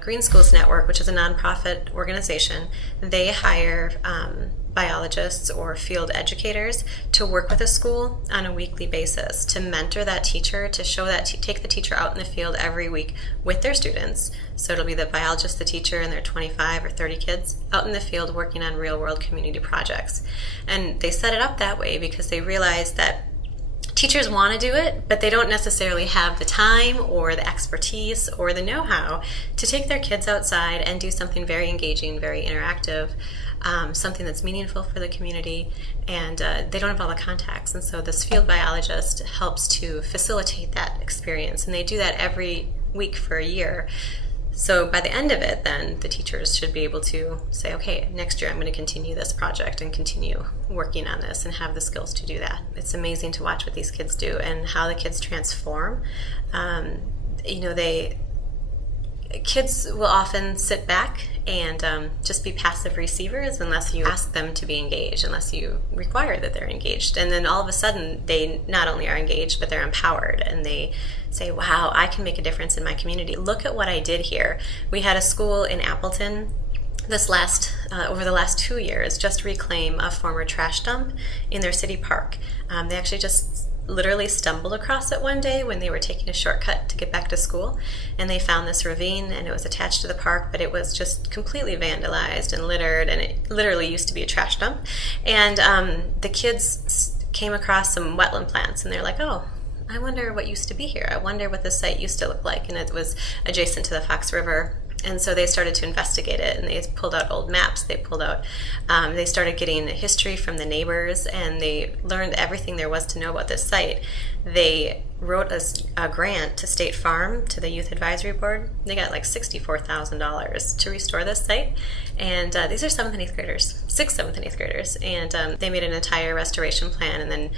Green Schools Network, which is a nonprofit organization, they hire biologists or field educators to work with a school on a weekly basis to mentor that teacher, to show that, take the teacher out in the field every week with their students. So it'll be the biologist, the teacher, and their 25 or 30 kids out in the field working on real-world community projects. And they set it up that way because they realize that teachers want to do it, but they don't necessarily have the time or the expertise or the know-how to take their kids outside and do something very engaging, very interactive, something that's meaningful for the community, and they don't have all the contacts. And so this field biologist helps to facilitate that experience, and they do that every week for a year. So by the end of it, then the teachers should be able to say, okay, next year I'm going to continue this project and continue working on this and have the skills to do that. It's amazing to watch what these kids do and how the kids transform. Kids will often sit back and just be passive receivers unless you ask them to be engaged, unless you require that they're engaged. And then all of a sudden, they not only are engaged, but they're empowered, and they say, wow, I can make a difference in my community. Look at what I did here. We had a school in Appleton over the last 2 years just reclaim a former trash dump in their city park. They actually just literally stumbled across it one day when they were taking a shortcut to get back to school, and they found this ravine, and it was attached to the park, but it was just completely vandalized and littered, and it literally used to be a trash dump. And the kids came across some wetland plants, and they're like, oh, I wonder what used to be here. I wonder what this site used to look like. And it was adjacent to the Fox River. And so they started to investigate it, and they pulled out old maps. They started getting history from the neighbors, and they learned everything there was to know about this site. They wrote a grant to State Farm, to the Youth Advisory Board. They got like $64,000 to restore this site. And these are 7th and 8th graders, 6th, 7th, and 8th graders. And they made an entire restoration plan, and then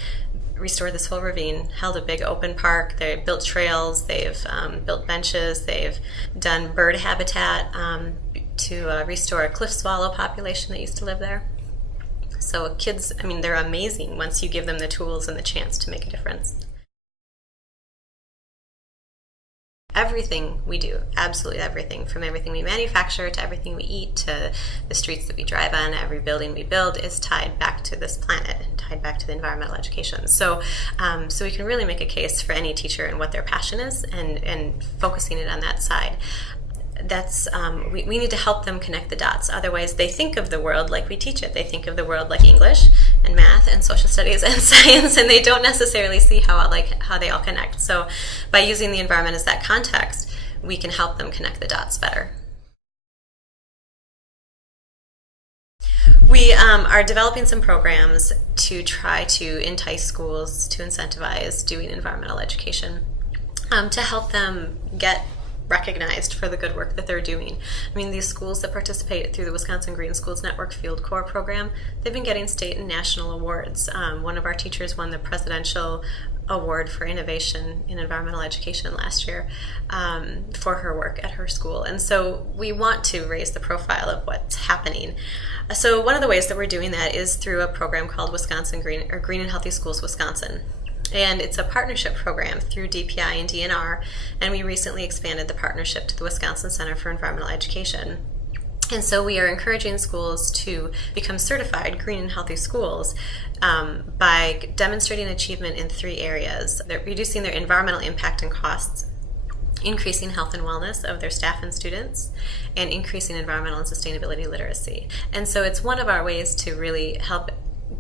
restored this whole ravine, held a big open park. They built trails, they've built benches, they've done bird habitat to restore a cliff swallow population that used to live there. So kids, they're amazing once you give them the tools and the chance to make a difference. Everything we do, absolutely everything, from everything we manufacture to everything we eat to the streets that we drive on, every building we build is tied back to this planet, tied back to the environmental education. So we can really make a case for any teacher and what their passion is, and focusing it on that side. We need to help them connect the dots. Otherwise, they think of the world like we teach it. They think of the world like English and math and social studies and science, and they don't necessarily see how they all connect. So by using the environment as that context, we can help them connect the dots better. We are developing some programs to try to entice schools to incentivize doing environmental education, to help them get recognized for the good work that they're doing. These schools that participate through the Wisconsin Green Schools Network Field Corps program, they've been getting state and national awards. One of our teachers won the Presidential Award for Innovation in Environmental Education last year for her work at her school. And so we want to raise the profile of what's happening. So one of the ways that we're doing that is through a program called Wisconsin Green and Healthy Schools Wisconsin. And it's a partnership program through DPI and DNR, and we recently expanded the partnership to the Wisconsin Center for Environmental Education. And so we are encouraging schools to become certified green and healthy schools by demonstrating achievement in 3 areas. They're reducing their environmental impact and costs, increasing health and wellness of their staff and students, and increasing environmental and sustainability literacy. And so it's one of our ways to really help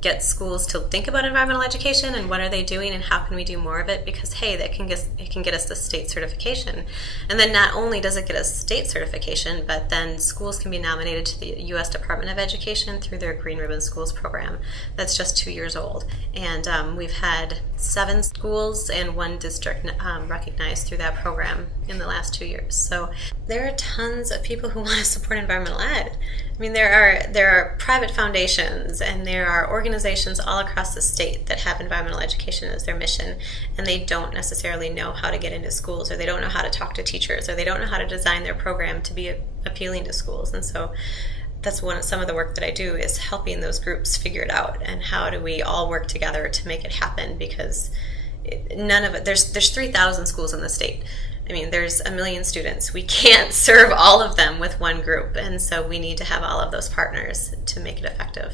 get schools to think about environmental education and what are they doing and how can we do more of it, because hey, it can get us the state certification. And then not only does it get us state certification, but then schools can be nominated to the U.S. Department of Education through their Green Ribbon Schools program that's just 2 years old. And we've had 7 schools and 1 district recognized through that program in the last 2 years. So there are tons of people who want to support environmental ed. There are private foundations, and there are organizations all across the state that have environmental education as their mission, and they don't necessarily know how to get into schools, or they don't know how to talk to teachers, or they don't know how to design their program to be appealing to schools. And so that's some of the work that I do, is helping those groups figure it out, and how do we all work together to make it happen, because there's 3,000 schools in the state, I mean, there's a million students. We can't serve all of them with one group, and so we need to have all of those partners to make it effective.